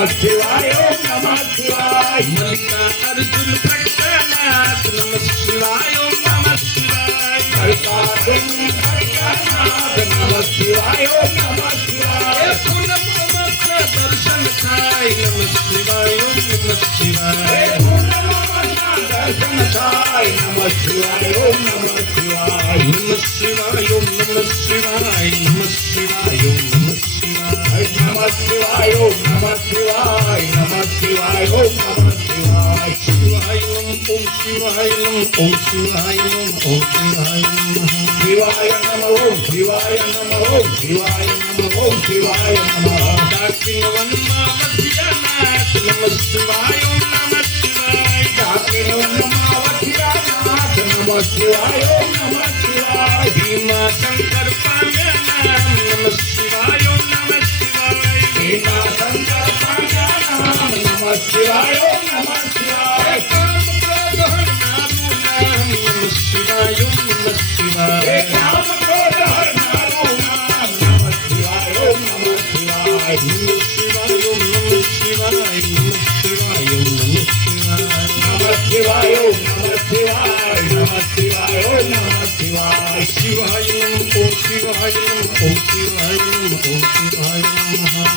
शिवाय ओम नमः शिवाय मल्लिकार्जुन प्रकटनाथ नमः शिवाय ओम नमः शिवाय मल्लिकार्जुन प्रकटनाथ नमः शिवाय ओम नमः शिवाय पूर्णमस्य दर्शन थाय नमः शिवाय ओम नमः शिवाय दर्शन थाय नमः शिवाय ओम नमः शिवाय नमः शिवाय ओम नमः शिवाय नमः शिवाय ओम नमः शिवाय नमः शिवाय ओम नमः शिवाय नमः शिवाय ओम नमः शिवाय शिवाय ओम शिवाय ओम शिवाय ओम शिवाय शिवाय नमः ओम शिवाय नमः ओम शिवाय नमः ओम शिवाय नमः दाकिन वनमा वज्रनाथ नमः शिवाय ओम नमः शिवाय दाकिन वनमा वज्रनाथ नमः शिवाय ओम नमः शिवाय भीमा शंकर पांगनाम नमः शिवाय ओम नमः शिवाय भीमा शंकर पांगनाम नमः शिवाय ओम नमः शिवाय काम क्रोध हरनाम नमः शिवाय ओम नमः शिवाय काम क्रोध हरनाम नमः शिवाय ओम नमः शिवाय नमः शिवाय ओम नमः शिवाय नमः शिवाय ओम नमः शिवाय नमः शिवाय ओम नमः शिवाय नमः शिवाय ओम नमः शिवाय शिवाय ओम शिवाय ओम शिवाय ओम शिवाय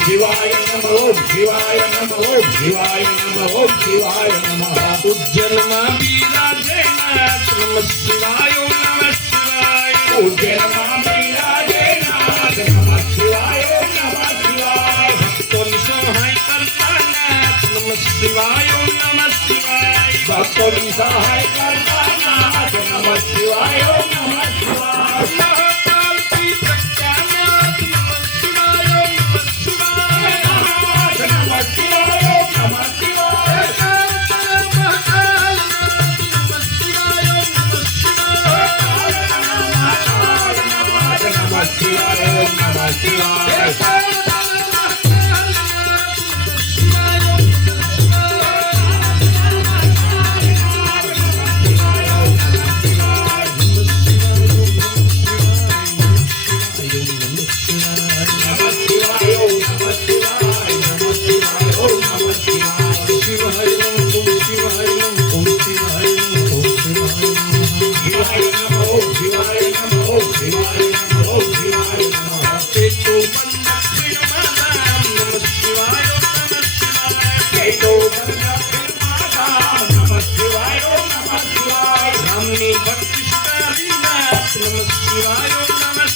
शिवाय नमः ओम शिवाय नमः ओम शिवाय नमः ओम शिवाय नमः उज्जैन मां विराजनाथ नमः शिवाय ओम नमः शिवाय उज्जैन मां विराजनाथ नमः शिवाय ओम नमः शिवाय भक्तों सहाय करता नाथ नमः शिवाय ओम नमः शिवाय भक्तों सहाय करता नाथ नमः शिवाय ओम नमः शिवाय महाकाल की प्रज्ञानाथ नमः शिवाय ओम नमः शिवाय नमः शिवाय ओम नमः शिवाय महाकाल नाथ नमः शिवाय ओम नमः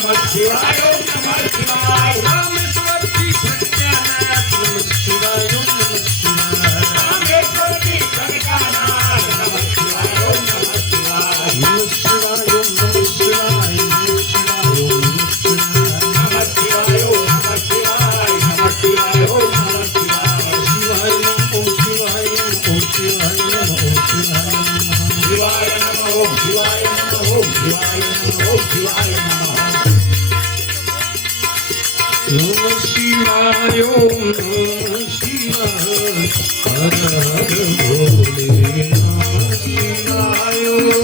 शिवाय नमः शिवाय ओम नमः शिवाय रामेश्वर की प्रज्ञानाथ नमः शिवाय ओम नमः शिवाय नमः शिवाय ओम नमः शिवाय नमः शिवाय ओम नमः शिवाय नमः शिवाय शिवाय ओम ओम शिवाय ओम शिवाय ओम शिवाय नमः ओम शिवाय नमः शिवाय ओम नमः शिवाय हर हर भोले नमः शिवाय ओम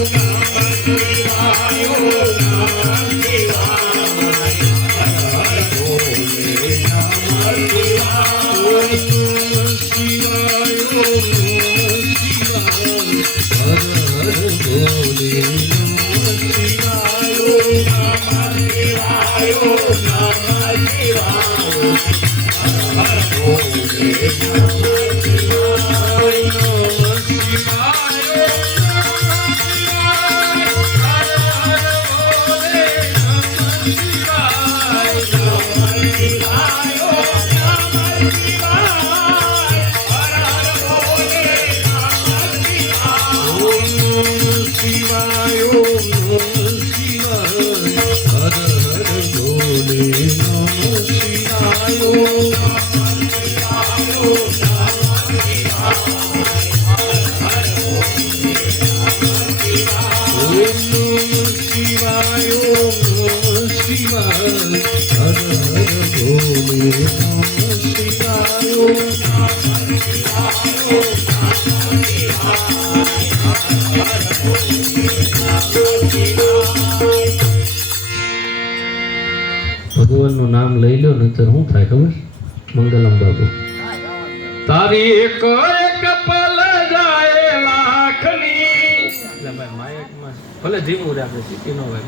नमः शिवाय ओम नमः शिवाय हर हर भोले नमः शिवाय ओम नमः शिवाय हर हर भोले नमः शिवाय ओम नमः शिवाय ओम नमः ભગવાનનું નામ લઈ લો ને તો શું થાય ખબર? મંગલમ બાબુ તારી એક એક પલ જાય લાખની એટલે ભાઈ માયકમાં ભલે ધીમું રે આપણે શીખી ન હોય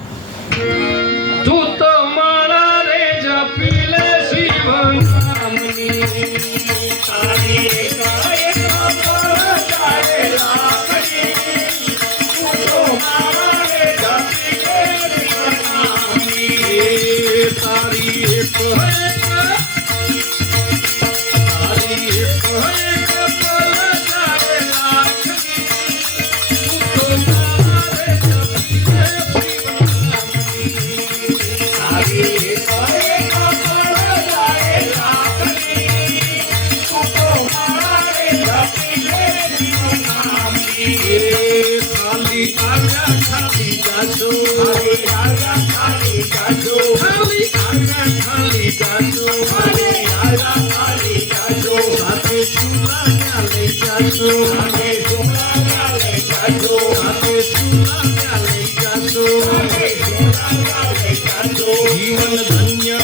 તું તો મારા રે જપી લે શિવ નામની તારી એક એક પલ જાય લાખની તું તો મારા રે જપી લે શિવ નામની તારી એક जीवन धन्य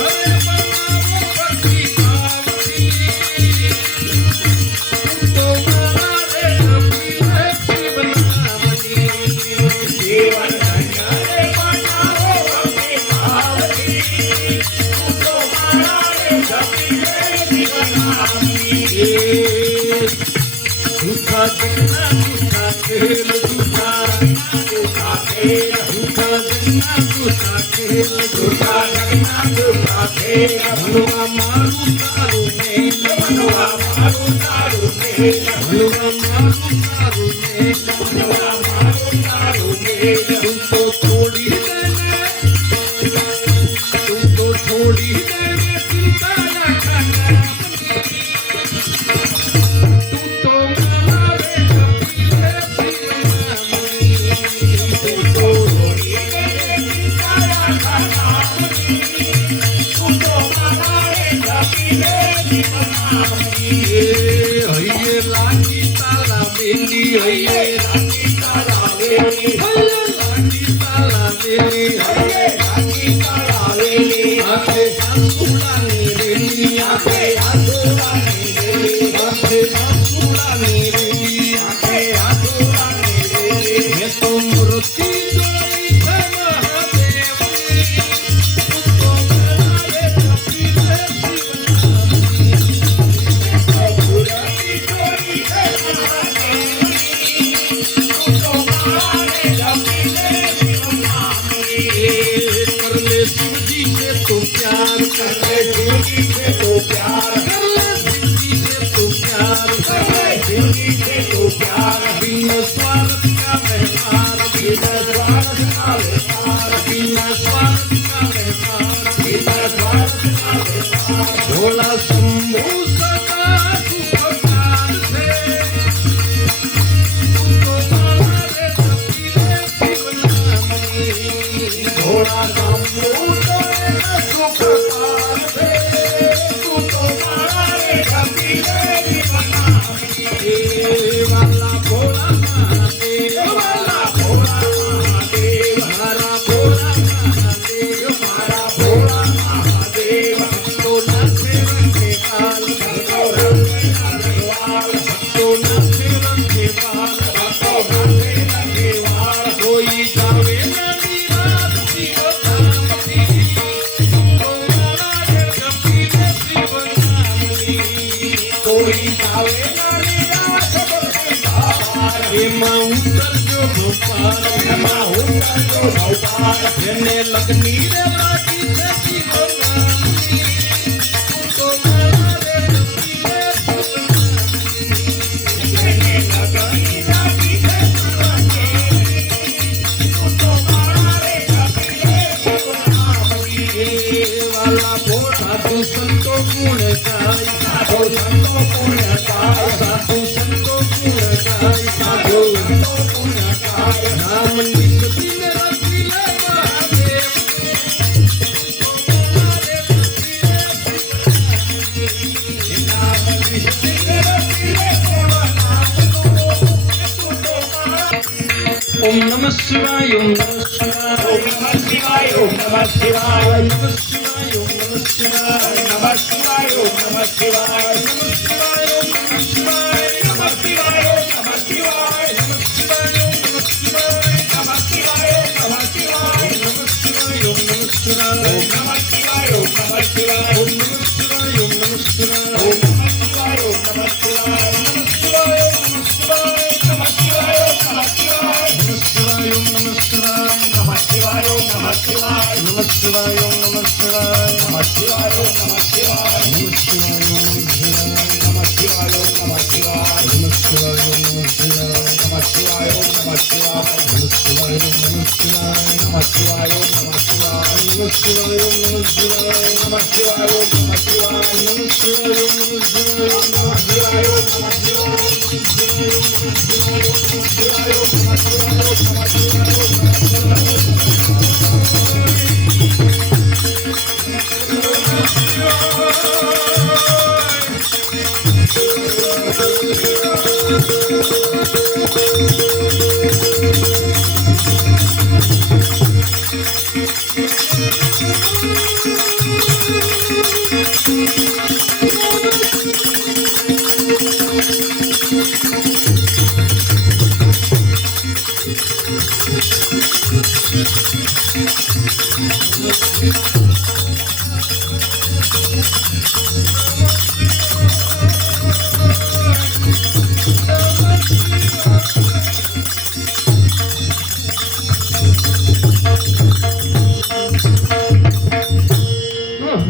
ओम नमः शिवाय ओम नमः शिवाय ओम नमः शिवाय ओम नमः शिवाय ओम नमः शिवाय ओम नमः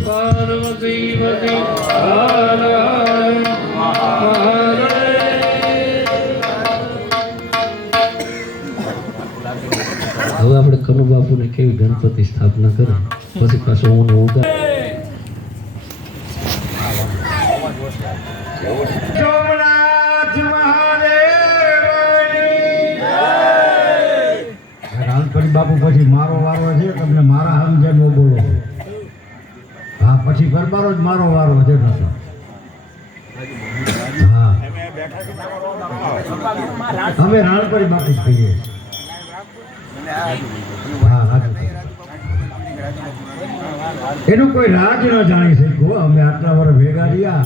પાર્વતી પતિ હર હર મહાદેવ. હવે આપણે કનુ બાપુને કેવી ગણપતિ સ્થાપના કરી પછી પાછું હું ઉગા સોમનાથ મહાદેવની રામપરી બાપુ પછી મારો વારો છે, તમને મારા સમજે ન બોલો. હા, પછી ગરબારો જ મારો વારો છે. હા, અમે રાણપરી બાપુ જ કહીએ. હા, રાજુ. એનું કોઈ રાજ ન જાણી શક્યું. અમે આટલા વર્ષ ભેગા રહ્યા.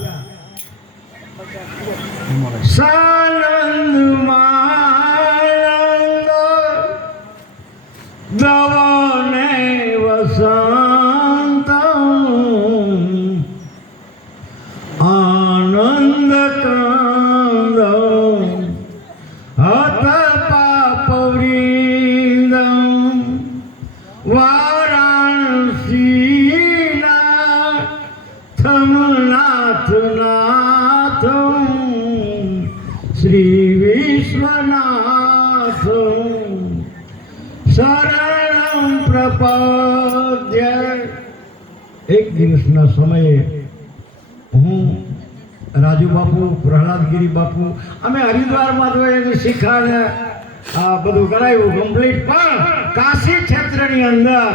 સાનંદ માનંદ દવને વસંત આનંદ કંદ હત પાપવૃંદ વારાણસીના થમનાથ નાથ શ્રી વિશ્વનાથ શરણં પ્રપદ્ય. એક દિવસના સમયે હું, રાજુ બાપુ, પ્રહલાદગીરી બાપુ, અમે હરિદ્વારમાં તો એને શીખાને આ બધું કરાવ્યું કમ્પ્લીટ. પણ કાશી ક્ષેત્રની અંદર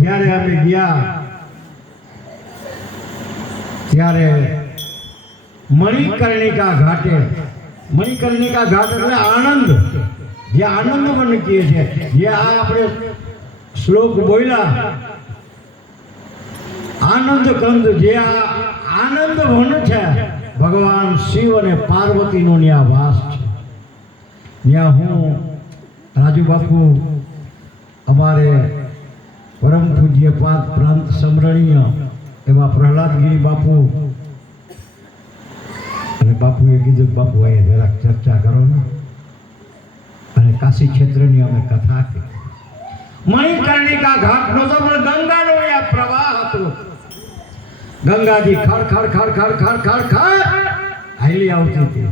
જ્યારે અમે ગયા ત્યારે મણિકર્ણિકા ઘાટે, મણિકર્ણિકા ઘાટ એટલે આનંદ, જે આનંદ વન કહે છે, જે આ આપણે શ્લોક બોલ્યા આનંદ કંદ, જે આ આનંદ વન છે, ભગવાન શિવ અને પાર્વતીનો ત્યાં વાસ છે. ત્યાં હું, રાજુ બાપુ, અમારે પરમ પૂજ્ય પ્રાંત સમરણીય એવા પ્રહલાદગીરી બાપુ અને બાપુએ કીધું બાપુ અહીંયા જરાક ચર્ચા કરો ને. અને કાશી ક્ષેત્રની અમે કથા કરી. મણિકર્ણિકા ઘાટ નતો પણ ગંગાનો અહીંયા પ્રવાહ હતો. ગંગાજી ખડ ખડ ખડ ખડ ખડ ખડ ખડ હાલી આવતી હતી.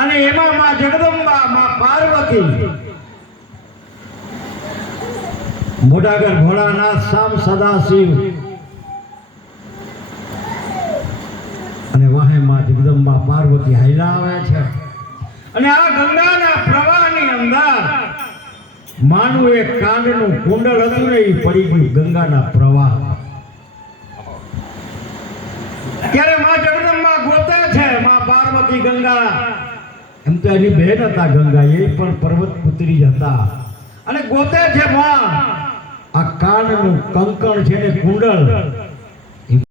અને એમાં માં જગદંબા, માં પાર્વતી, મોટાગર ભોળાનાથ, શામ સદાશિવ અને વાહે માં જગદંબા પાર્વતી હાલ્યા આવે છે. અને આ ગંગાના પ્રવાહની અંદર માનું એક કાંડનું કુંડળ હતું ને, એ પડી ગયું ગંગાના પ્રવાહ. ત્યારે માં જગદંબા ગોતે છે, માં પાર્વતી ગંગા, એમ તો એની બહેન હતા ગંગા, એ પણ પર્વત પુત્રી જ હતા. અને ગોતે છે માં આ કાનનું કંકણ છે ને કુંડળ,